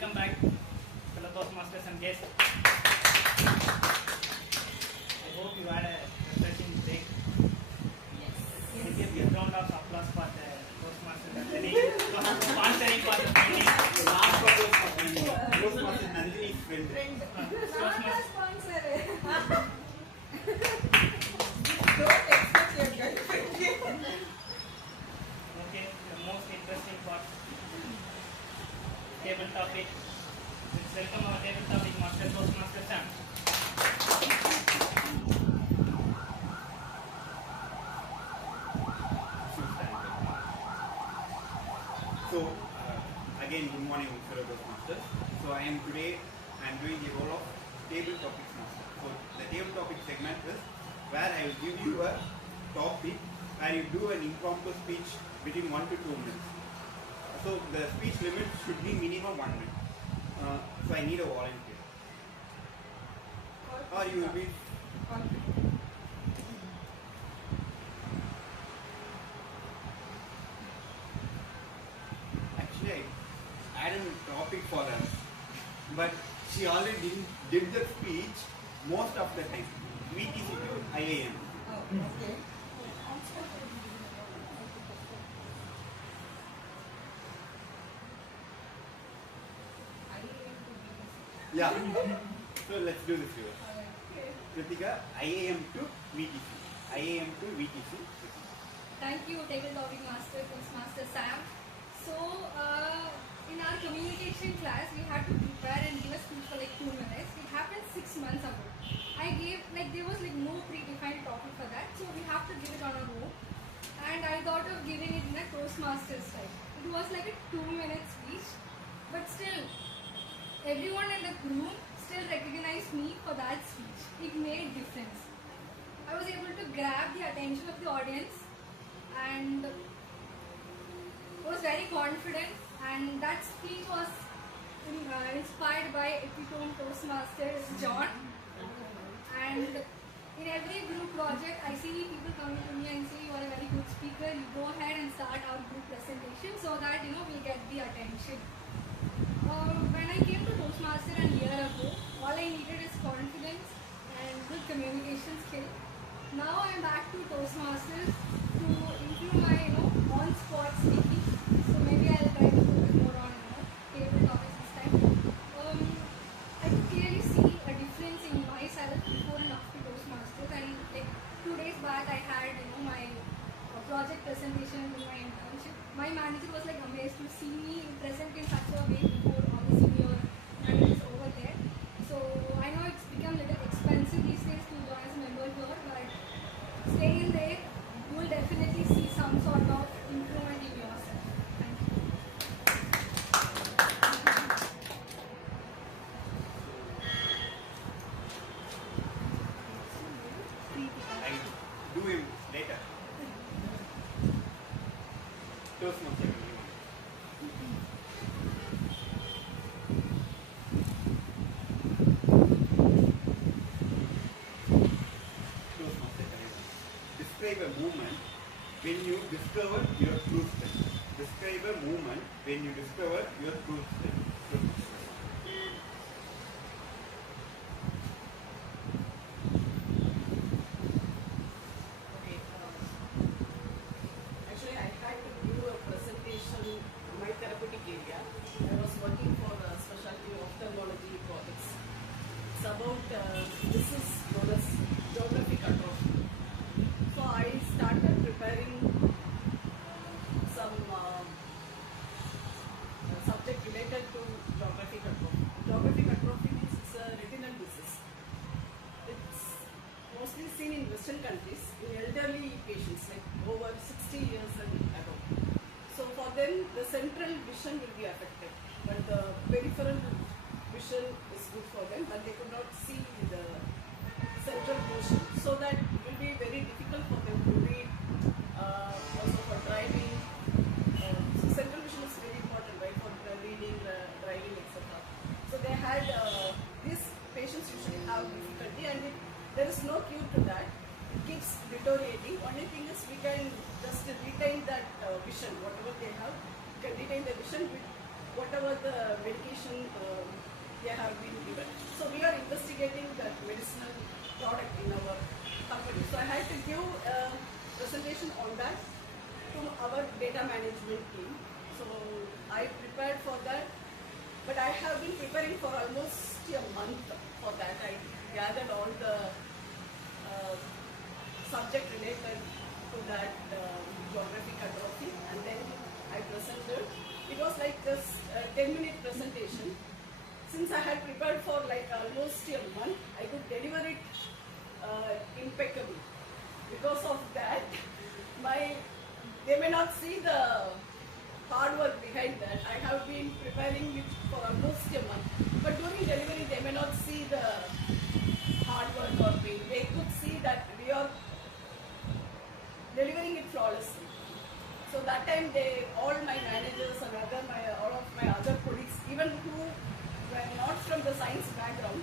Welcome back, fellow Toastmasters and guests. I hope you had a refreshing break. Yes. Can you give a round of applause for the Toastmasters and sponsoring for the training? Last one was for Toastmasters Nandini's friend. Toastmasters. Sponsor. Don't expect your girlfriend. Okay, the most interesting part. Table topic. Let's welcome our table topic master, Toastmaster Sam. So, again, good morning, fellow Toastmasters. So, I am doing the role of table topics master. So, the table topic segment is where I will give you a topic and you do an impromptu speech between 1 to 2 minutes. So, the speech limit should be minimum 1 minute. So, I need a volunteer. Or you will be. Actually, I had a topic for her, but she already did the speech most of the time. VTC to IAM. Oh, okay. Yeah. So let's do this here. Kritika, IAM to VTC. IAM to VTC. Thank you, table topic master, Toastmaster Sam. So, in our communication class, we had to prepare and give a speech for like 2 minutes. It happened 6 months ago. I gave, there was no predefined topic for that, so we have to give it on a row. And I thought of giving it in a Toastmaster style. It was like a 2-minute speech, but still, everyone in the room still recognized me for that speech. It made difference. I was able to grab the attention of the audience and was very confident, and that speech was inspired by Epitome Toastmasters John. And in every group project, I see people coming to me and say, you are a very good speaker, you go ahead and start our group presentation so that we get the attention. When I came to Toastmaster a year ago, all I needed is confidence and good communication skill. Now I am back to Toastmasters to improve my on-spot speaking. So maybe I'll try to focus more on table topics this time. I could clearly see a difference in myself before and after Toastmasters. And 2 days back I had my project presentation in my internship. My manager was amazed to see me present in such a way before all the senior managers over there. So I know it's become a little expensive these days to join as a member here, but stay in there, you will definitely see some sort of improvement in yourself. Thank you. I do him later. Toastmaster. Describe a moment when you discover your true strength. Describe a moment when you discover your true strength. Okay. Actually, I had to do a presentation in my therapeutic area. I was working for a specialty ophthalmology projects. It's about this is known as geographic atrophy. So I started preparing some subject related to geographic atrophy. Geographic atrophy means it's a retinal disease. It's mostly seen in Western countries in elderly patients over 60 years and above. So for them, the central vision will be affected, but the peripheral vision is good for them, but they could not see the central portion, so that it will be very difficult for them to read, also for driving. So central vision is very important, right, for reading, driving, etc. So they had these patients usually have difficulty, and there is no cure to that. It keeps deteriorating. Only thing is we can just retain that vision, whatever they have, we can retain the vision with whatever the medication they have been given. So we are investigating that medicinal product in our company. So I had to give a presentation on that to our data management team. So I prepared for that, but I have been preparing for almost a month for that. I gathered all the subject related to that geographic cartography, and then I presented. It was like just a 10-minute presentation. Since I had prepared for like almost a month, I could deliver it impeccably. Because of that, they may not see the hard work behind that. I have been preparing it for almost a month, but during delivery they may not see the hard work or pain. They could see that we are delivering it flawlessly. So that time all my managers and all of my other colleagues, even who were not from the science background,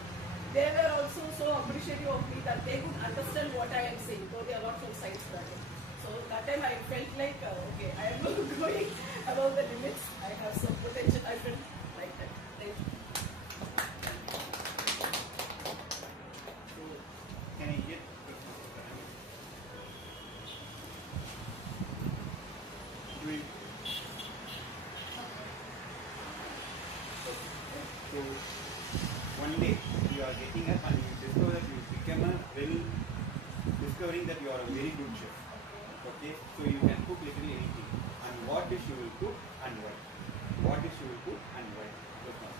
they were also so appreciative of me that they could understand what I am saying, though they are not from science background. So that time I felt like, okay, I am going above the limits. I have some potential. I felt like that. Thank you. So, can I get do it? So, one day you are getting up and you discover that you become discovering that you are a very good chef. Okay, so you can cook literally anything. And what dish you will cook and why? What dish you will cook and why? That's all.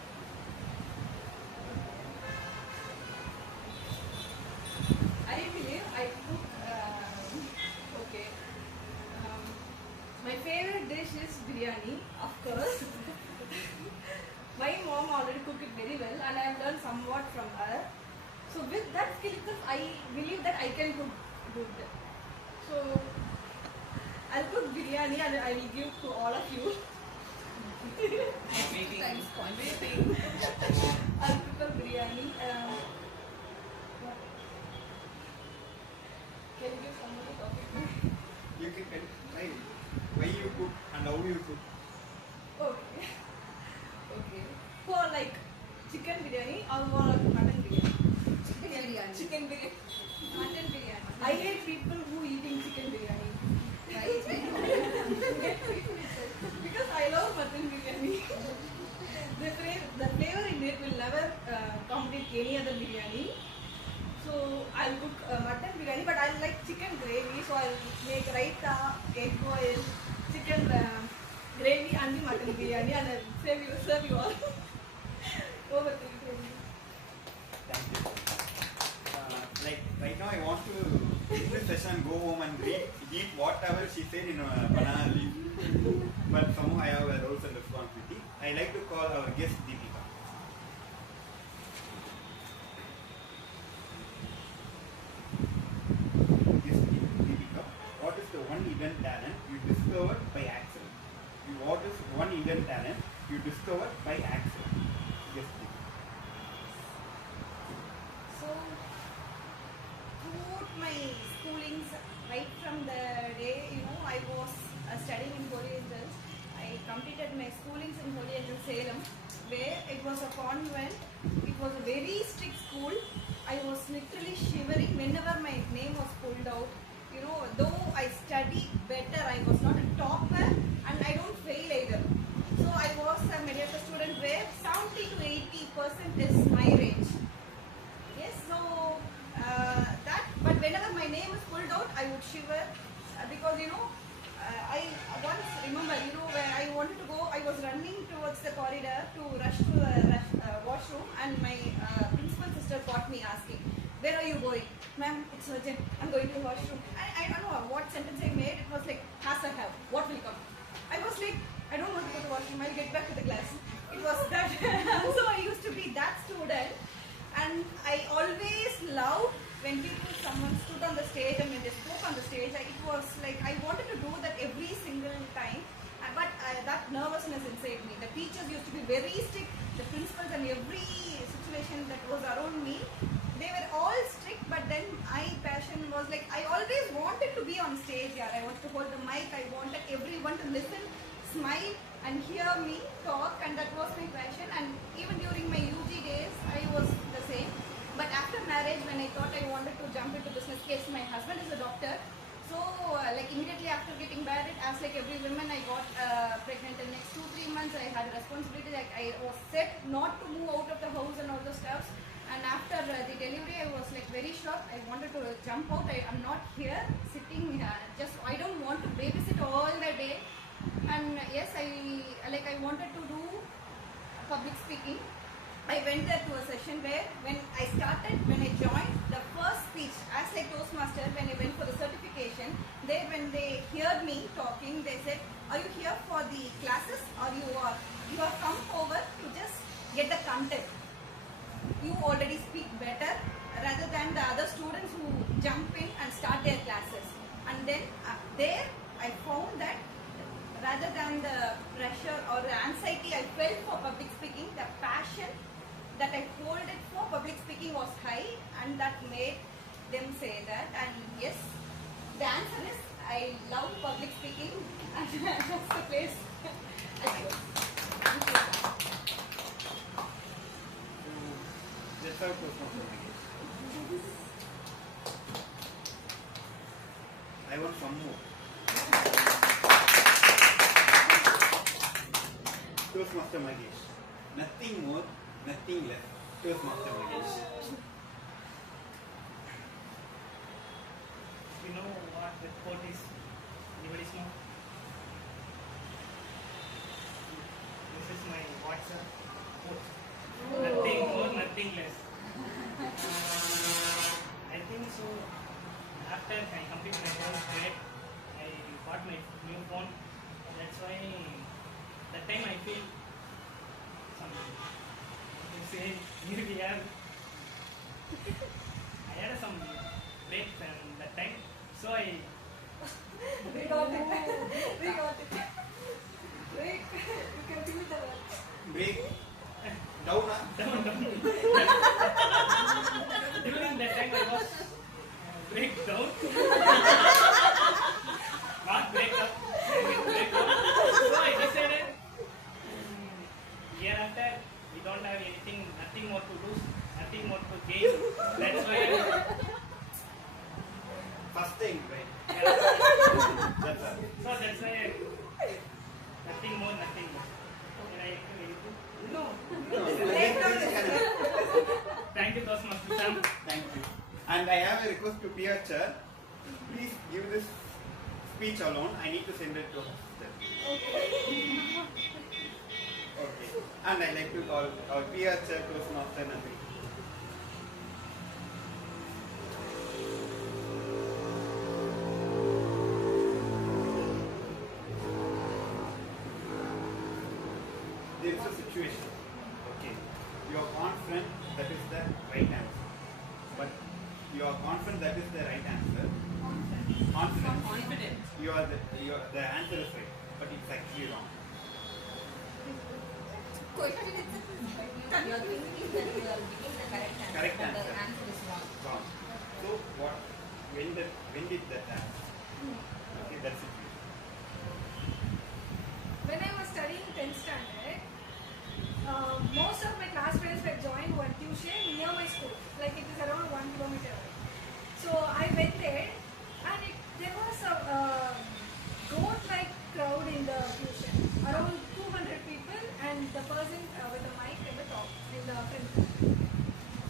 I believe I cook. Okay. My favorite dish is biryani, of course. My mom already cooked it very well, and I have learned somewhat from her. So with that skill itself, I believe that I can cook good. So I'll cook biryani and I will give to all of you. Thanks for waiting. I'll prepare biryani. Can you give some more topic? You can try why you cook and how you cook. Okay. Okay. For like chicken biryani or more like mutton biryani? Chicken biryani. Chicken biryani. Mutton biryani. I hate people who eating chicken biryani. Because I love mutton biryani. The flavor in it will never compete any other biryani. So I'll cook mutton biryani, but I like chicken gravy. So I'll make raita, egg boil, chicken gravy and the mutton biryani, and I'll serve you all. Over to you. Thank you. Like right now I want to leave this session, go home and eat whatever she said in a banana leaf. But somehow I have a roles and responsibility. I like to call our guest Deepika. Yes, Deepika, what is the one hidden talent you discovered by accident? What is one hidden talent you discovered by accident? Yes, Deepika. So, throughout my schoolings, right from the day, I was studying in Holy Angels, I completed my schoolings in Holy Angels, Salem, where it was a convent. It was a very strict school. I was literally shivering whenever my name was pulled out. Though I studied better, I was not a topper and I don't fail either. So I was a mediocre student where 70 to 80% is my range. Yes, so but whenever my name is pulled out, I would shiver because I once remember where I wanted to go. I was running towards the corridor to rush to the washroom, and my principal sister caught me asking, "Where are you going?" "Ma'am, it's urgent. I'm going to the washroom." I don't know what sentence I made. It was like, "Has I have? What will come?" I was like, "I don't want to go to the washroom. I'll get back to the class." It was that. So I used to be that student. And I always loved when someone stood on the stage and when they spoke on the stage, it was like I wanted to do that every single time. But that nervousness inside me. The teachers used to be very strict. The principals and every situation that was around me, they were all strict. But then my passion was like I always wanted to be on stage. Yeah, I wanted to hold the mic. I wanted everyone to listen, smile, and hear me talk, and that was my passion. And even during my UG days, I was the same. But after marriage, when I thought I wanted to jump into business, yes, my husband is a doctor. So, like immediately after getting married, as like every woman, I got pregnant. The next 2-3 months, I had a responsibility. Like I was set not to move out of the house and all those stuff. And after the delivery, I was like very shocked. I wanted to jump out. I am not here sitting. I don't want to babysit all the day. And yes, I wanted to do public speaking. I went there to a session where when I joined the first speech as a Toastmaster, when I went for the certification, when they heard me talking, they said, "Are you here for the classes, or you have come over to just get the content? You already speak better rather than the other students who jump in and start their classes." And then there I found that rather than the pressure or the anxiety I felt for public speaking, the passion that I folded for public speaking was high, and that made them say that. And yes, the answer is I love public speaking, and that's the place I go. Thank you. That's how Toastmaster Magesh. I want some more. Toastmaster Magesh. Nothing more, nothing less. Toastmaster Magesh. You know what the quote is? Anybody know? This is my WhatsApp quote. Nothing more, nothing less. I think so. After I completed my whole grade, I bought my new phone. That's why that time I feel something. You say here we are. I had some breaks and that time, so I We got it. We got it. Break. You can feel the word. Break. Down. down. During that time I was break down. Not break up. Break up. So I decided year after we don't have anything, nothing more to lose, nothing more to gain. That's why First thing, right? That's all. so that's why nothing more, nothing less. Did I explain anything? No. Thank you, Toastmaster Sam. Thank you. And I have a request to peer chair. Please give this speech alone. I need to send it to hospital. Okay. And I like to call our peer chair Toastmaster Nandri. There is a situation. Okay. You are confident that is the right answer. But you are confident that is the right answer. Confident. The answer is right, but it's actually wrong. Question is, you're thinking that you are giving the correct answer, Correct but the answer. answer is wrong. Wrong. So what? When did that happen? Okay, that's it. When I was studying 10th standard, most of my class friends were joined one tuition near my school. Like it is around 1 kilometer away. So I went there, and there was a goat-like crowd in the tuition. Around 200 people, and the person with the mic at the top in the front.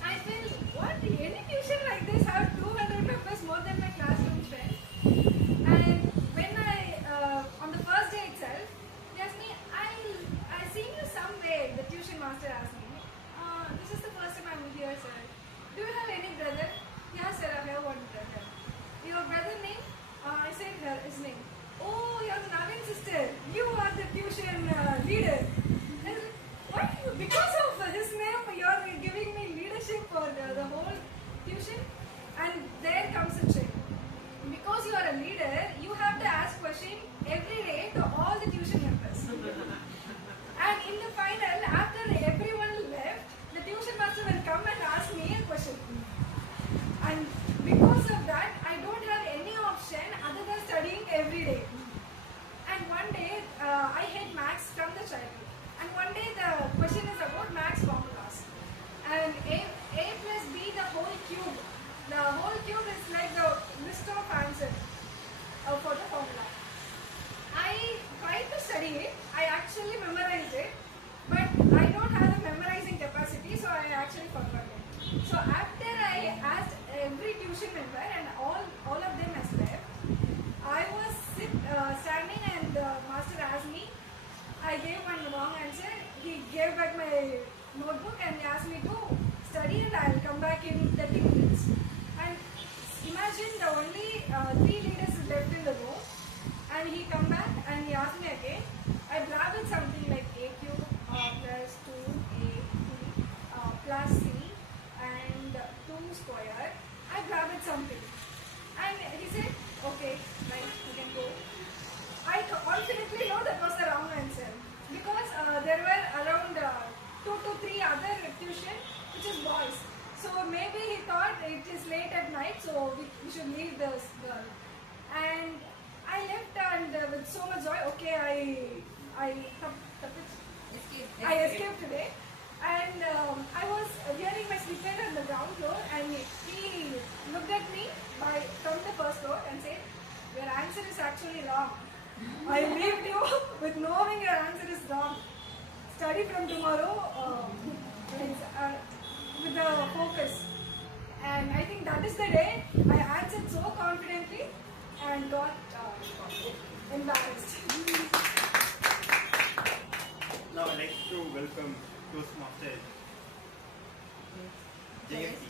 I felt, what? Any tuition like this have 200 members more than my classroom friends? And when on the first day itself, they asked me, I seen you somewhere. The tuition master asked me, this is the first time I'm here, sir. Do you have any brother? Yeah, sir, I have one brother. Your brother name? I said his name. Oh, you're Navin's sister. You are the tuition leader. I said, what? Because of his name, you're giving me leadership for the whole tuition? And there comes a trick. Because you are a leader, you have to ask question every day to all the tuition members. And in the final, after everyone left, the tuition master will come and ask me a question. And because of that, I don't have any option other than studying every day. And one day, I had maths from gave one wrong answer. He gave back my notebook and he asked me to study and I'll come back in 30 minutes. And imagine the only 3 leaders left in the room, and he come back and he asked me again. I blabbered something like AQ plus 2A plus C and 2 square. I blabbered something. And he said, okay, nice, you can go. I confidently know that was the wrong answer because there were around 2 to 3 other tuition which is boys. So maybe he thought it is late at night, so we should leave this girl. And I left and with so much joy, okay, I escaped today. And I was wearing my slipper on the ground floor, and he looked at me from the first floor and said, your answer is actually wrong. I leave you with knowing your answer is wrong. Study from tomorrow with the focus. And I think that is the day I answered so confidently and got embarrassed. Now I'd like to welcome Toastmaster JFT.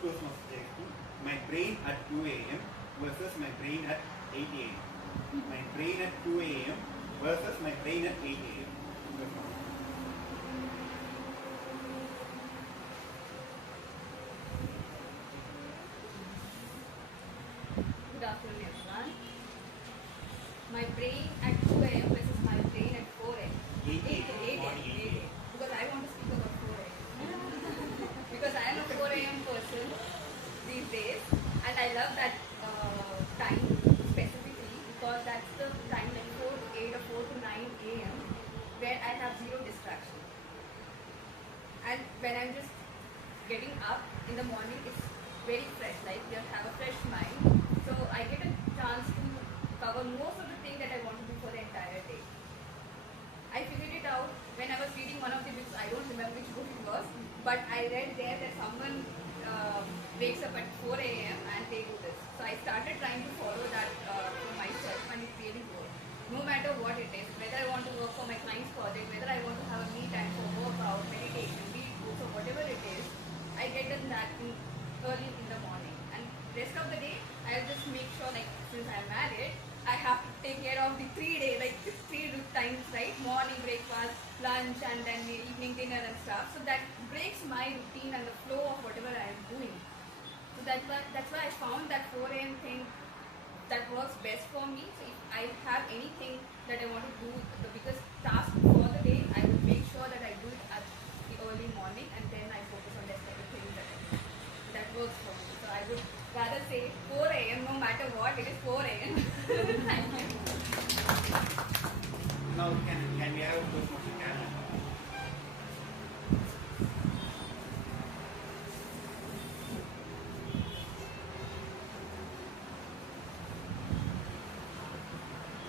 Toastmaster JFT. My brain at 2 a.m. versus my brain at 8 a.m. My brain at 2 a.m. versus my brain at 8 a.m. Good afternoon, everyone. My brain at 2 a.m. versus my brain at 4 a.m. 8 8 a.m. a.m. Because I want to speak about 4 a.m. Because I am a 4 a.m. person these days, and I love that time specifically because that's the time like 4 to 8 or 4 to 9 a.m. where I have zero distraction. And when I'm just getting up in the morning, it's very fresh, like you have a fresh mind. So I get a chance to cover most of the things that I want to do for the entire day. I figured it out when I was reading one of the books. I don't remember which book it was, but I read there that someone wakes up at 4 a.m. and they do this. So I started trying to follow that for myself, and it really worked. No matter what it is, whether I want to work for my client's project, whether I want to have a me time for workout, meditation, read books, or whatever it is, I get done that early in the morning. And rest of the day, I'll just make sure, like since I'm married, I have to take care of the 3 days, like 3 times, right? Morning breakfast, lunch, and then the evening dinner and stuff. So that breaks my routine and the flow of whatever I am doing. So that's why I found that 4 a.m. thing that works best for me. So if I have anything that I want to do, the biggest task for the day, I will make sure that I do it at the early morning, and then I focus on the rest of the things that works for me. So I would rather say 4 a.m. no matter what, it is 4 a.m. Thank you. Now can we have Toastmaster Karen?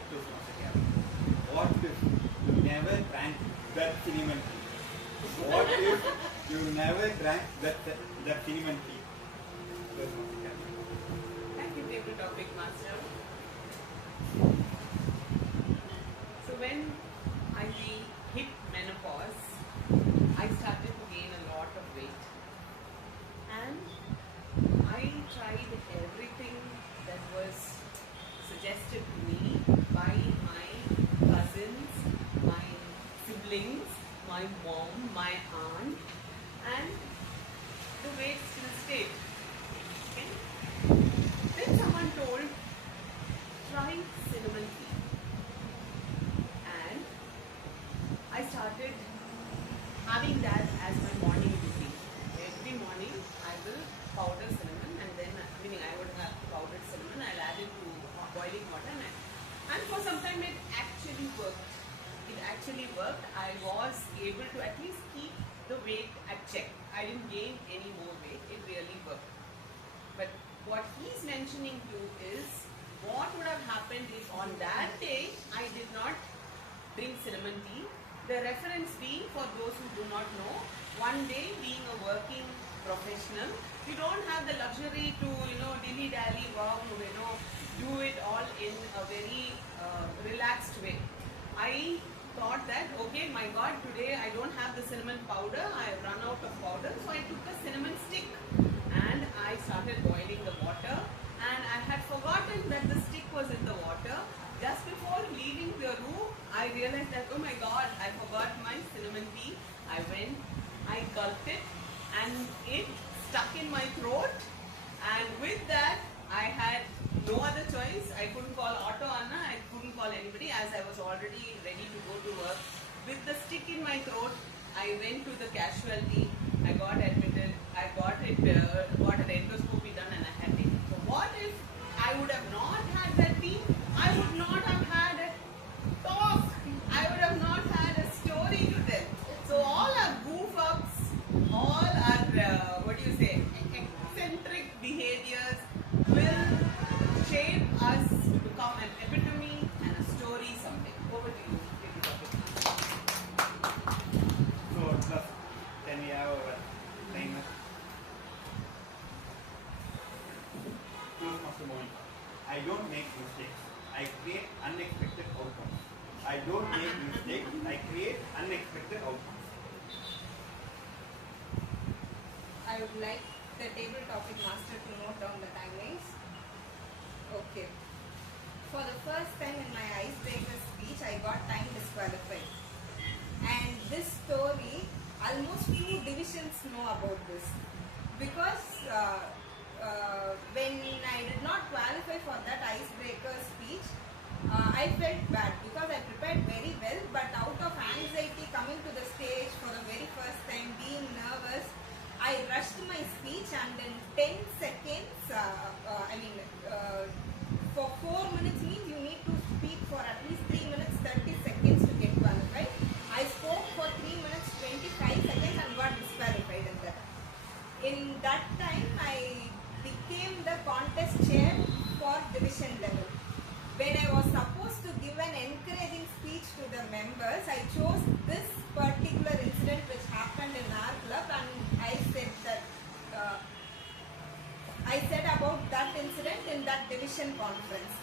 Toastmaster Karen. What if you never drank that cinnamon tea? What if you never drank that cinnamon tea? Toastmaster Karen. Thank you, table topic master. So when I hit menopause, I started to gain a lot of weight, and I tried everything that was suggested to me by my cousins, my siblings, my mom, my aunt, and the weight still stayed. Okay? Then someone told, try cinnamon tea. And I started having that as my morning routine. Every morning I will powder cinnamon, and then, meaning I would have powdered cinnamon, I'll add it to boiling water, and for some time it actually worked. It actually worked. I was able to at least keep the weight at check. I didn't gain any more weight. It really worked. But what he's mentioning to is, what would have happened if on that day I did not drink cinnamon tea. The reference being, for those who do not know, one day being a working professional, You don't have the luxury to, dilly-dally, wow, do it all in a very relaxed way. I thought that, okay, my God, today I don't have the cinnamon powder, I have run out of powder, so I took a cinnamon stick and I started boiling the water, and I had forgotten that the stick was in the water. Just before leaving the room, I realized that, oh my God, I forgot my cinnamon tea. I went, I gulped it, and it stuck in my throat, and with that, I had no other choice. I couldn't call Auto Anna, I couldn't call anybody, as I was already ready to go to work. With the stick in my throat, I went to the casualty, I got admitted, I got an endoscopy done, and I had it. So what if I would have not had that tea? I would not have had a talk. I would have not had a story to tell. So all our goof ups, all our eccentric behaviors will shape us to become an epitome and a story someday. Over to you. So, plus, can we have our timer? Toastmaster moment. I don't make mistakes. I create unexpected outcomes. I don't make mistakes. I create unexpected outcomes. I would like the table topic master to note down the timings. Okay. For the first time in my icebreaker speech, I got time disqualified. And this story, almost 2 divisions know about this. Because when I did not qualify for that icebreaker speech, I felt bad because I prepared very well, but out of anxiety coming to the stage for the very first time, being nervous, I rushed my speech, and in 10 seconds, for 4 minutes means you need to speak for at least 3 minutes 30 seconds to get qualified. I spoke for 3 minutes 25 seconds and got disqualified in that. In that time, I became the contest chair for division level. When I was supposed to give an encouraging speech to the members, I chose this particular incident which happened in our club, and I said about that incident in that division conference.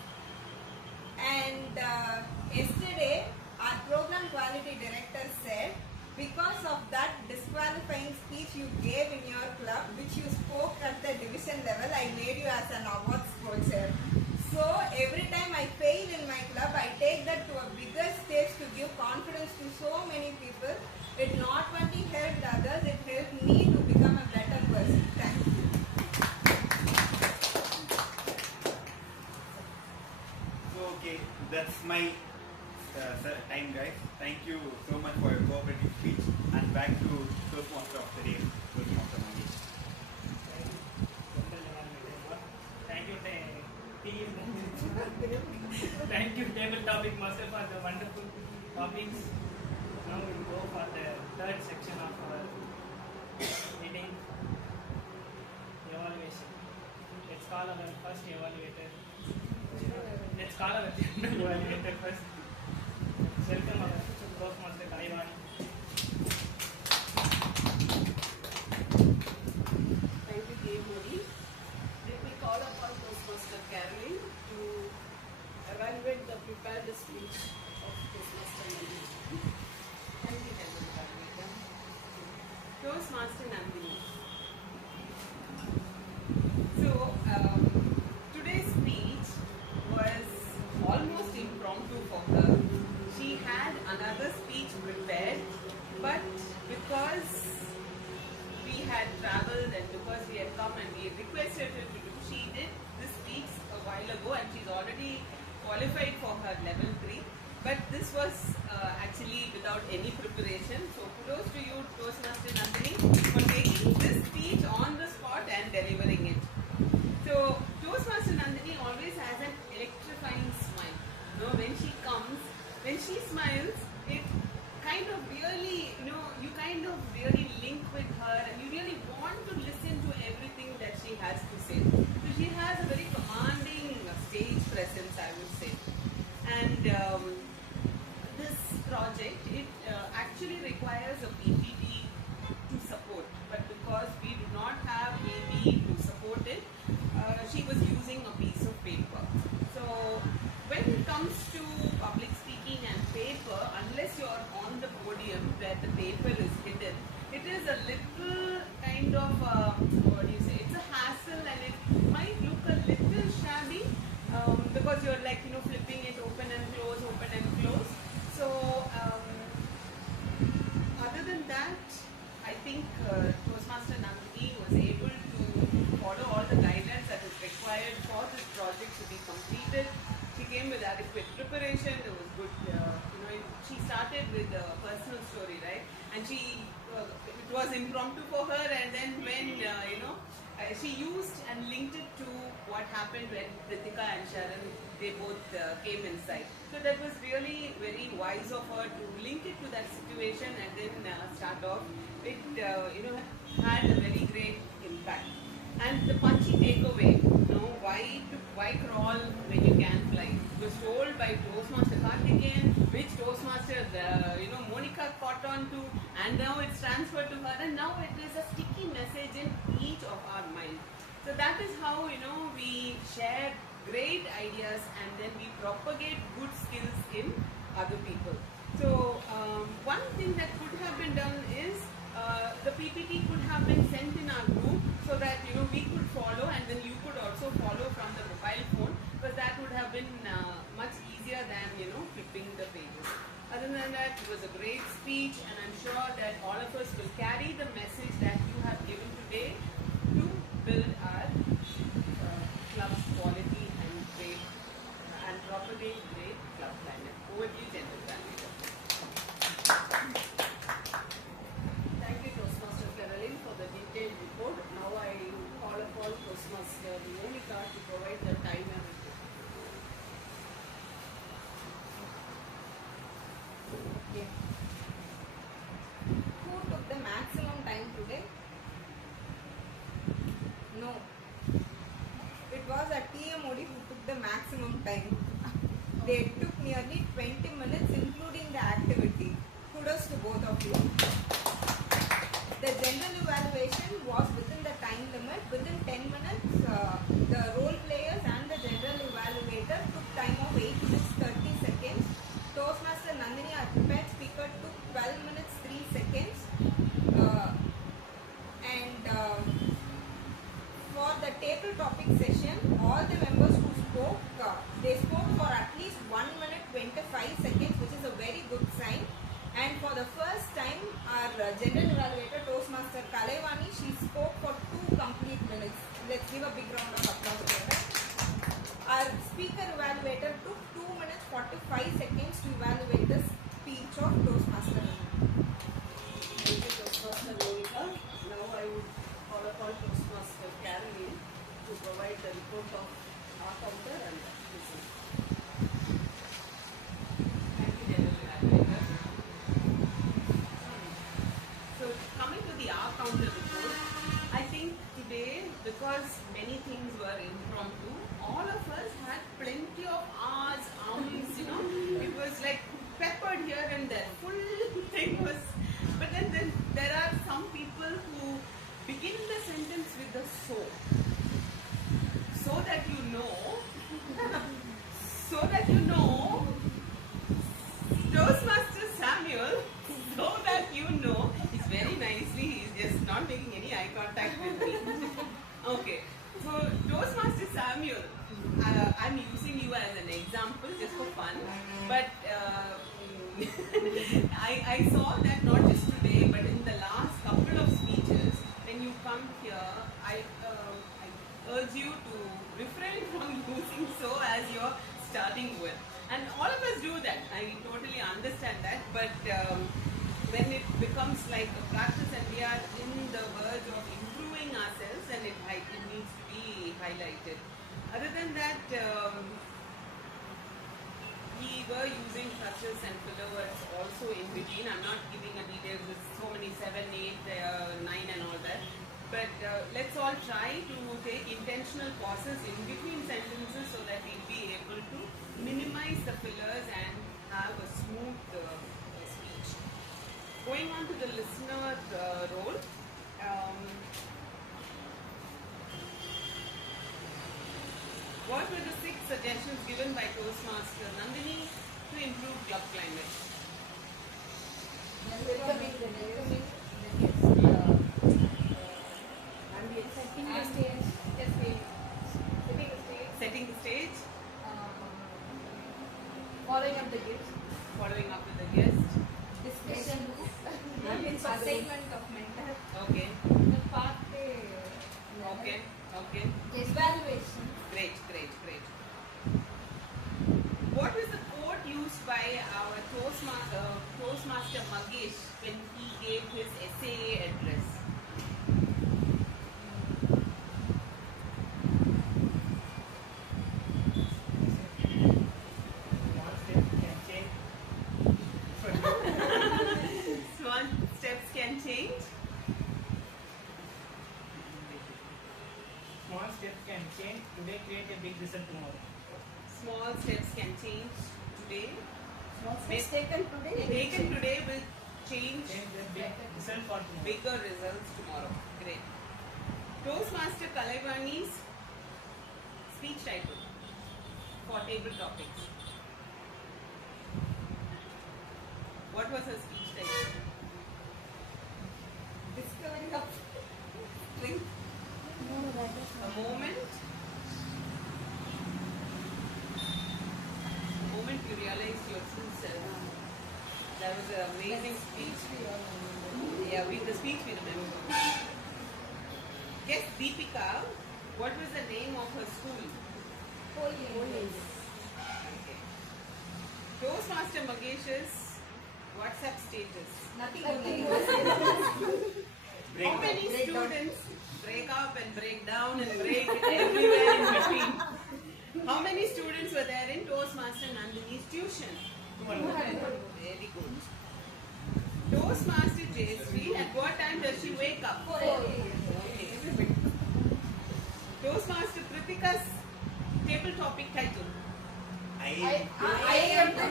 And yesterday, our program quality director said, because of that disqualifying speech you gave in your club, which you spoke at the division level, I made you as an awards co-chair. So every time I fail in my club, I take that to a bigger stage to give confidence to so many people. It not only helped others, it helped me to become a better person. Thank you. So, okay, that's my time, guys. Thank you so much for your cooperative speech. And back to Toastmaster of the day, Toastmaster Mani. Thank you, table topic master, for the wonderful topics. Now we will go for the third section of our meeting, evaluation. Let's call our first evaluator. Let's call our general evaluator first. Welcome our Toastmaster Kalaivani. Thank you, Dave Modi. Let me call upon Toastmaster Caroline to evaluate the prepared speech of Toastmaster Nandini. Thank you, Evaluator. Toastmaster Nandini. So, today's speech was almost impromptu for her. She had another speech prepared, but because we had traveled and because we had come and we requested her to do, she did this speech a while ago, and she's already qualified for her level 3. But this was actually without any preparation. So kudos to you, Toastmaster Nandini, for taking this speech on the spot and delivering it. So Toastmaster Nandini always has an electrifying smile. When she comes, when she smiles, it kind of really, you kind of really link with her, and you really want to listen to everything that she has to say. So she has a very commanding stage presence, I would say. And this project, it actually requires a PPT to support, but because we do not have maybe comes to public speaking and paper, unless you're on the podium where the paper is hidden, it is a little kind of, what do you say, it's a hassle and it might look a little shabby because you're like, flipping it open and close, open and close. So, other than that, I think Toastmaster Nandini was able to follow all the guidelines that is required for this project to be completed. She came with adequate preparation. There was good, she started with a personal story, right? And it was impromptu for her. And then when she used and linked it to what happened when Ritika and Sharon, they both came inside. So that was really very wise of her to link it to that situation and then start off. It had a very great impact. And the punchy takeaway, why crawl when you can fly? It was told by Toastmaster Karthikeyan, which Toastmaster Monica caught on to, and now it's transferred to her, and now it is a sticky message in each of our minds. So that is how we share great ideas and then we propagate good skills in other people. So one thing that could have been done is the PPT could have been sent in our group so that we could follow and then you could also follow from the mobile phone, because that would have been much easier than flipping the pages. Other than that, it was a great speech and I'm sure that all of us will carry the message that you have given today to build our club's quality and great and propagate great club climate. Over to you, General Manager. Thank you, Toastmaster Caroline, for the detailed report. Now I call upon Toastmaster Monica to provide the timer report. Okay. Who took the maximum time today? No. It was a TMOD who took the maximum time. They took nearly 20 minutes including the activity. Kudos to both of you. The general evaluation was within the time limit. Within 10 minutes, the role players and the general evaluator took time of 8 minutes 30 seconds. Toastmaster Nandini, our prepared speaker, took 12 minutes 3 seconds. For the table topic session, all the members who spoke, they spoke for at least 1 minute 25 seconds, which is a very good sign. And for the first time, our general evaluator, Toastmaster Kalaivani, she spoke for 2 complete minutes. Let's give a big round of applause to her. Our speaker evaluator took 2 minutes 45 seconds to evaluate the speech of Toastmaster. Thank you, Toastmaster Monica. Now I would call upon Toastmaster Caroline to provide the report of our counter and result. Thank you, General Manager. So coming to the R counter report, I think today, because many things were impromptu, all of us had plenty of R's, it was like peppered here and there. Full thing was, but then there are some people who begin the sentence with the so that you know, Toastmaster Samuel, so that you know, is very nicely, he's just not making any eye contact with me. Okay, so Toastmaster Samuel, I'm using you as an example just for fun, but I saw that not just today, but in the last couple of speeches, when you come here, I urge you to refrain from using so as your starting word. And all of us do that. I totally understand that. But when it becomes like a practice and we are in the verge of improving ourselves, then it needs to be highlighted. Other than that, we were using crutches and filler words also in between. I'm not giving a details with so many 7, 8, 9 and all that. But let's all try to take intentional pauses in between sentences so that we'll be able to minimize the fillers and have a smooth speech. Going on to the listener role. What were the 6 suggestions given by Toastmaster Nandini to improve club climate? Welcoming the guests. Ambience. Setting the stage. Yes, wait. Setting the stage. Setting the stage, Following up the gifts. following up with the guest. Discussion group. Ambience. Assignment of mentor. Okay, The part okay, okay. evaluation. Great, great, great. What was the quote used by our Toastmaster Magesh when he gave his essay address? Small step can change. Small steps can change. Small steps can change. Today create a big result tomorrow. Small steps can change today. Small steps taken today. Taken today will change Change the big result for tomorrow. bigger results tomorrow. Great. Toastmaster Kalaivani's speech title for table topics. What was her speech title? Discovery of Think. A moment. The moment you realized your true self. That was an amazing speech. Yeah, the speech we remember. Guess Deepika, what was the name of her school? Okay. Toastmaster Magesh's WhatsApp status. nothing. How Break many down. students break up and break down and break everywhere in between? How many students were there in Toastmaster Nandini's tuition? 200. Very good. Toastmaster Jayashree, at what time does she wake up? Okay. Toastmaster Kritika's table topic title. I am the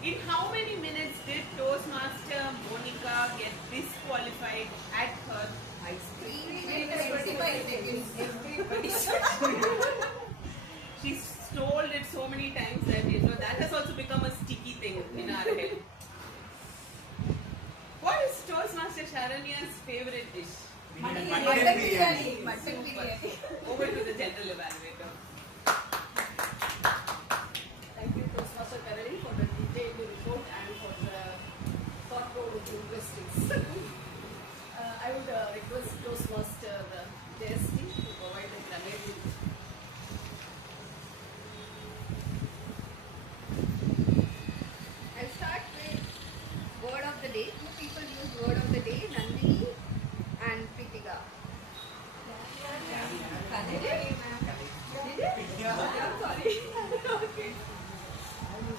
In how many minutes did Toastmaster Monica get disqualified at her high school? 25 seconds. She stole it so many times that that has also become a sticky thing in our head. What is Toastmaster Sharanya's favorite dish? Mutton biryani. biryani. Mutton biryani. Over to the general evaluator. Thank you, Toastmaster Karali, for the detailed report and for the thought-provoking questions. I would request Toastmaster Jayashree to provide the granary. I'll start with word of the day. Two people use word of the day, Nandini and Pritika. Did it? Did it? I'm sorry. Okay.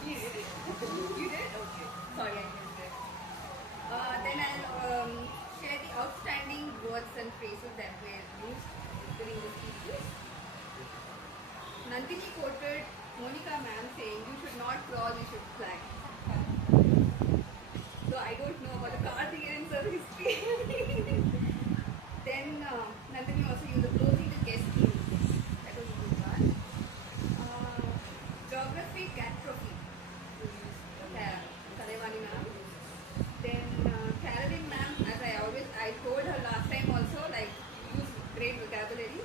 You did it? You did? Okay. Sorry, I missed it. Then I'll share the outstanding words and phrases that were used during the speeches. Nandini quoted Monica ma'am saying, "You should not crawl, you should fly." So I don't know about the cardigans or history. Then Nandini also used the closing the guest team. That was a good one. Geography catastrophe. Kalaivani ma'am. Then Caroline ma'am, as I told her last time also, like use great vocabulary.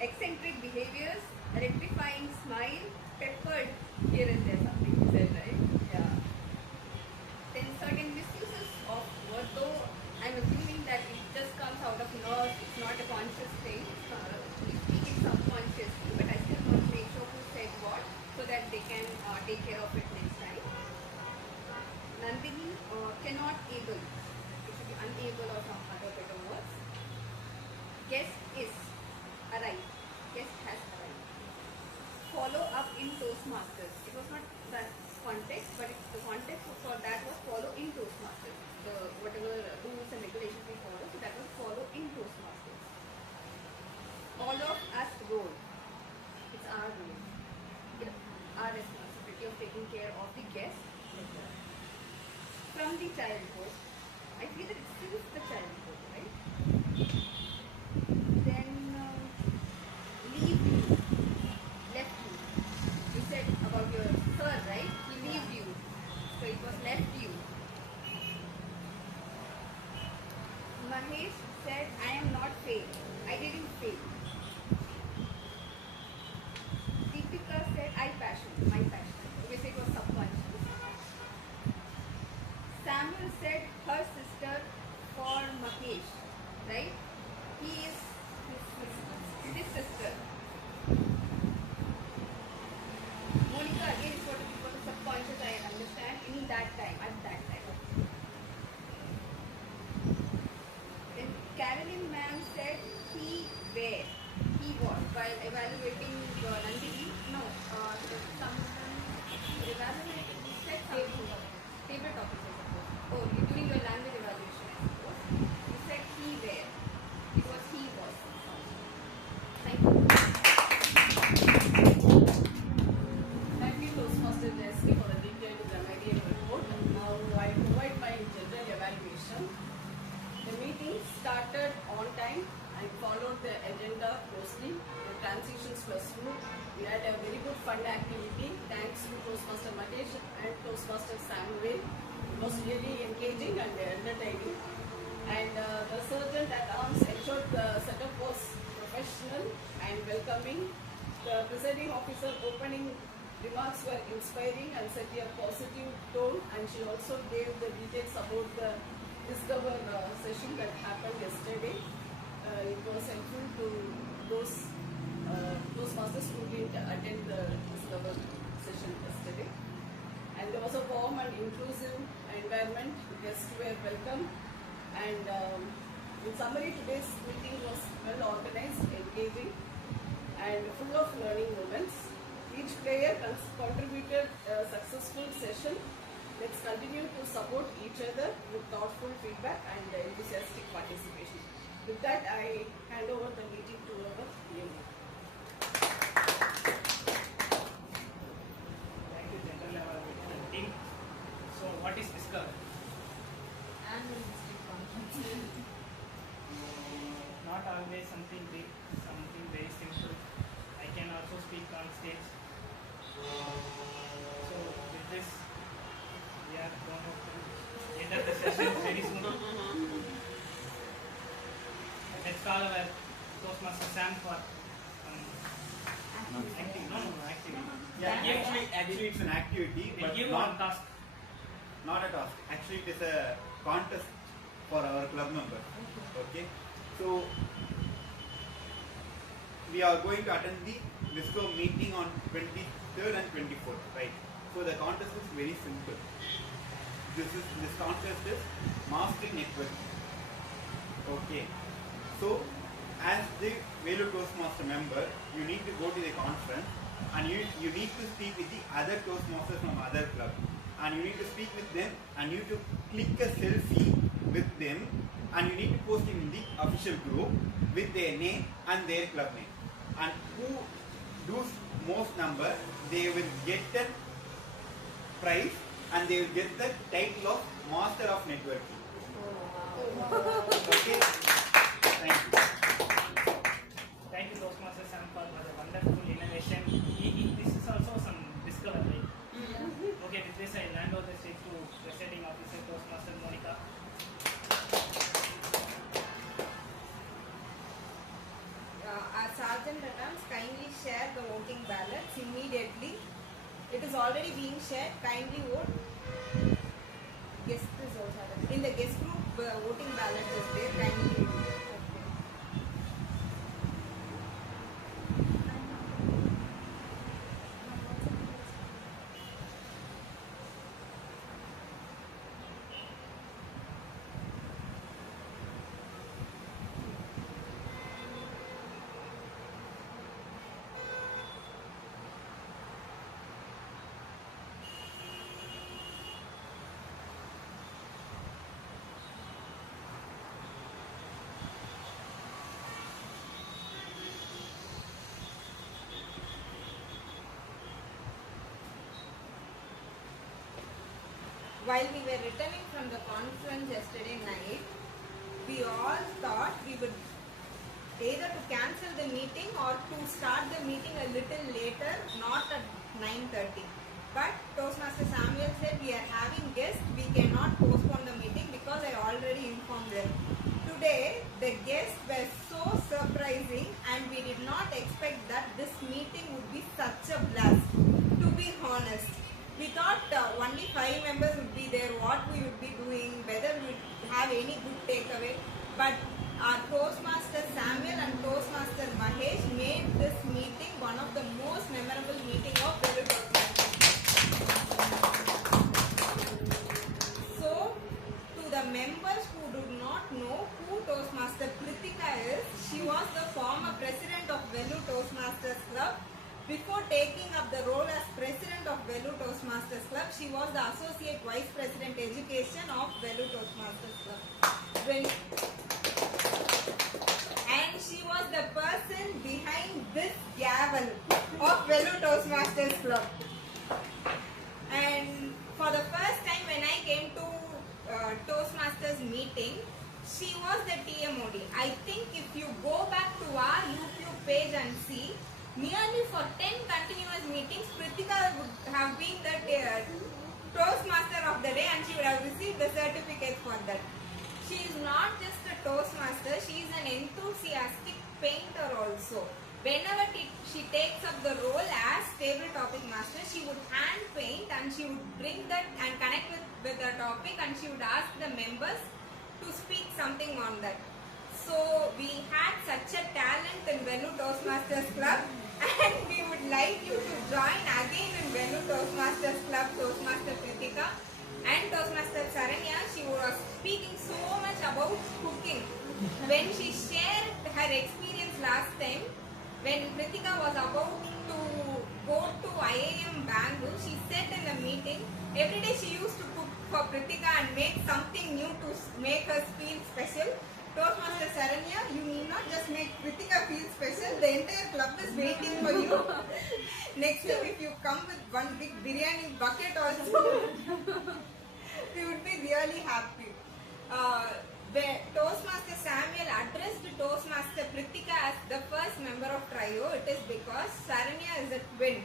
Eccentric behaviors, rectifying smile, peppered here and there, something you said, right? Yeah. Then certain misuses of word, though I'm assuming that it just comes out of nerves, it's not a conscious thing. We speak it subconsciously, but I still want to make sure who said what so that they can take care of it next time. Nandini cannot able. It should be unable or some other better words. Guest is arrived. Guest has arrived. Follow up in Toastmasters. It was not that context, but the context for that was follow in Toastmasters. Whatever rules and regulations we follow, so that was follow in Toastmasters. All of us role. It's our role. Our responsibility of taking care of the guest. From the childhood, I feel that it's since the childhood, right? Then where he was while evaluating Nandini. No, someone evaluating. He said table topics, I suppose. Oh, during your language evaluation, I suppose. You said he where. It was he was. Thank you. Thank you, Toastmaster Jesse, for the detailed grammatical report. Now I provide my general evaluation. The meeting started on time and followed the agenda closely. The transitions were smooth. We had a very good fun activity thanks to Toastmaster Mahesh and Toastmaster Samuel. It was really engaging and entertaining. And the sergeant at arms ensured the setup was professional and welcoming. The presiding officer opening remarks were inspiring and set a positive tone, and she also gave the details about the Discover session that happened yesterday. It was helpful to those masters who didn't attend the Discover session yesterday. And there was a warm and inclusive environment. Guests were welcome. And in summary, today's meeting was well organized, engaging, and full of learning moments. Each player contributed a successful session. Let's continue to support each other with thoughtful feedback and enthusiastic participation. With that, I hand over the meeting to our PMO. Thank you, General Evaluation team. So, what is Discover? Annual district conference. Not always something big, something very simple. I can also speak on stage. So, with this, we are going to end up the session very soon. Let's call our Toastmaster Sam for acting. No, activity. Yeah, actually it's an activity, We'll but give one task. not a task. Actually, it is a contest for our club members. Okay, so we are going to attend the Disco meeting on 23rd and 24th, right? So the contest is very simple. This contest is mastering networking. Okay, so as the Velu Toastmaster member, you need to go to the conference and you need to speak with the other Toastmasters from other clubs, and you need to speak with them and you need to click a selfie with them, and you need to post it in the official group with their name and their club name, and who does most number, they will get the prize and they will get the title of Master of Networking. Okay, thank you. Thank you, Toastmaster Sam, for the wonderful innovation. This is also some discovery. Okay, with this, I hand over the stage to Presiding Officer Toastmaster Monica. Our sergeant at arms, kindly share the voting ballots immediately. It is already being shared. Kindly vote. Guest is also there. In the guest group, voting ballot is there. Kindly vote. While we were returning from the conference yesterday night, we all thought we would either to cancel the meeting or to start the meeting a little later, not at 9:30. But Toastmaster Samuel said we are having guests, we cannot postpone the meeting because I already informed them. Today, the guests were so surprising and we did not expect that this meeting would be such a blast. To be honest, we thought only 5 members would be there, what we would be doing, whether we would have any good takeaway. But our Toastmaster Samuel and Toastmaster Mahesh made this meeting one of the most memorable meeting of Velu Toastmasters. So, to the members who do not know who Toastmaster Kritika is, she was the former president of Velu Toastmasters Club. Before taking up the role as president of Velu Toastmasters Club, she was the associate vice president education of Velu Toastmasters Club. And she was the person behind this gavel of Velu Toastmasters Club. And for the first time when I came to Toastmasters meeting, she was the TMOD. I think if you go back to our YouTube page and see, nearly for 10 continuous meetings, Kritika would have been the Toastmaster of the day and she would have received the certificate for that. She is not just a Toastmaster, she is an enthusiastic painter also. Whenever she takes up the role as table topic master, she would hand paint and she would bring that and connect with the topic and she would ask the members to speak something on that. So we had such a talent in Velu Toastmasters Club and we would like you to join again in Velu Toastmasters Club, Toastmaster Kritika and Toastmaster Saranya. She was speaking so much about cooking. When she shared her experience last time, when Kritika was about to go to IIM Bangalore, she said in the meeting, every day she used to cook for Kritika and make something new to make her feel special. Toastmaster Saranya, you need not just make Kritika feel special, the entire club is waiting for you. Next time if you come with one big biryani bucket also, we would be really happy. Toastmaster Samuel addressed Toastmaster Kritika as the first member of trio. It is because Saranya is a twin.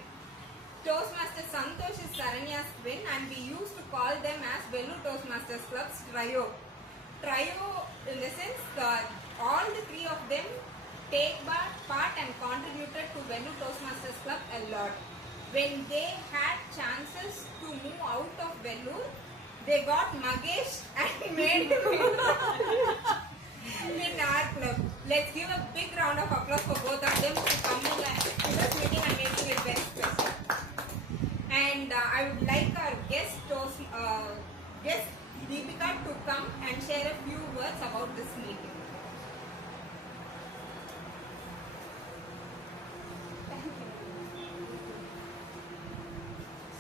Toastmaster Santosh is Saranya's twin and we used to call them as Velu Toastmasters Club's trio. Trio in the sense that all the three of them take part and contributed to Velu Toastmasters Club a lot. When they had chances to move out of Vellore, they got Magesh and made him in our club. Let's give a big round of applause for both of them to come to this meeting and making it very special. And I would like our guest Deepika to come and share a few words about this meeting. Thank you.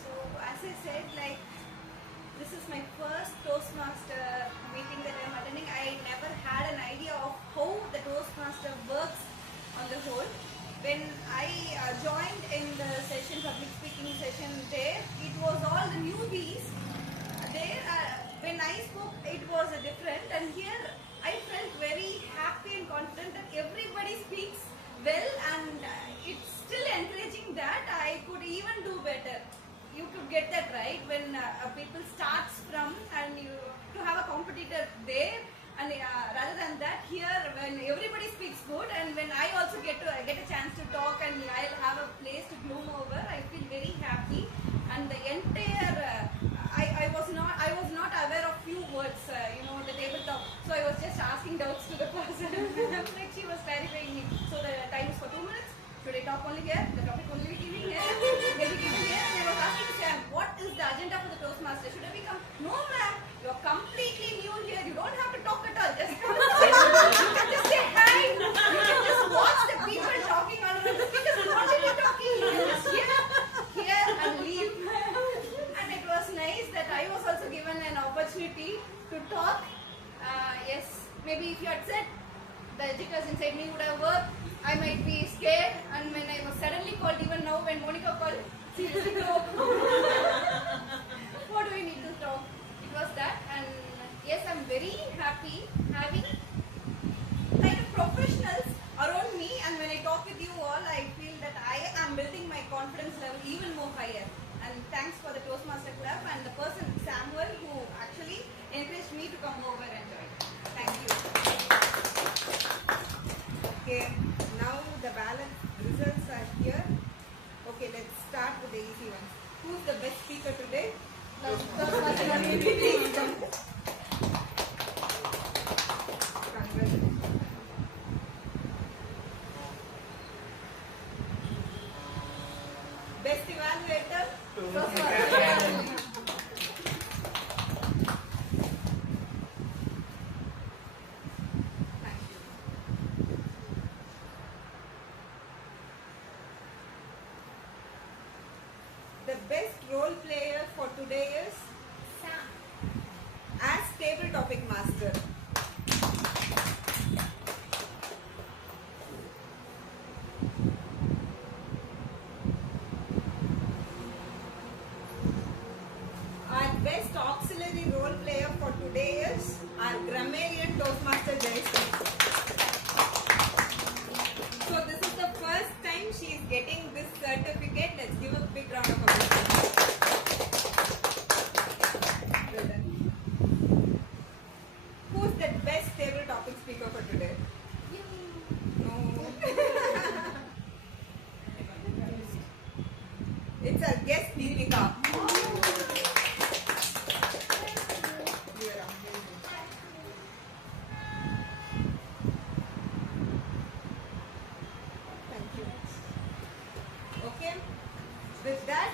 So as I said, like, this is my first Toastmaster meeting that I'm attending. I never had an idea of how the Toastmaster works on the whole. When I joined in the session, public speaking session there, it was all the newbies. There, when I spoke, it was different, and here I felt very happy and confident that everybody speaks well, and it's still encouraging that I could even do better. You could get that right when people starts from and you to have a competitor there, and rather than that here when everybody speaks good and when I also get a chance to talk and I'll have a place to bloom over, I feel very happy. And the entire I was not aware of few words, the tabletop, so I was just asking doubts to the person. Like she was clarifying me. So the time is for 2 minutes. Should I talk only here? The topic only be given here? Maybe given here? And I was asking Sam, what is the agenda for the Toastmaster? Should I become? No, ma'am. You're completely new here. You don't have to talk at all. Just come and sit. You can just say hi. You can just watch the people talking all around. The speakers will continue talking. You can just hear and leave. And it was nice that I was also given an opportunity to talk. Yes, maybe if you had said, the educators inside me would have worked, I might be scared, and when I was suddenly called, even now when Monica called, seriously no. What do we need to talk? It was that, and yes, I'm very happy having kind of professionals around me, and when I talk with you all, I feel that I am building my confidence level even more higher. And thanks for the Toastmaster Club and the person Samuel who actually encouraged me to come over and join. Thank you. Okay, now the balance results are here. Okay, let's start with the easy ones. Who's the best speaker today? Please come. Congratulations. Best evaluator? Thank you. best role player for today is Sam. as table topic master. Our best auxiliary role player for today is our grammarian Toastmaster Jayashree. So this is the first time she is getting this certificate. Let's give a big round of applause. Well done. Who's the best table topic speaker for today? No. It's our guest Deepika. You are amazing. Thank you. Okay. With that,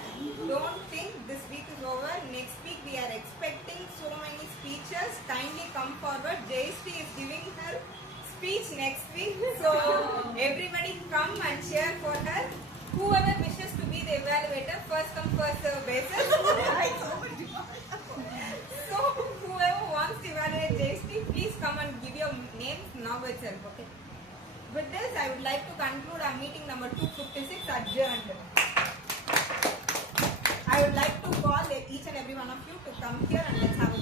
don't think this week is over. Next week we are expecting so many speeches. Kindly come forward. Jayashree is giving her speech next week. So everybody come and cheer for her. Whoever wishes to be the evaluator, first come first serve basis. So whoever wants to evaluate Jayashree, please come and give your names now itself. Okay. With this, I would like to conclude our meeting number 256 adjourned. I would like to call each and every one of you to come here and let's have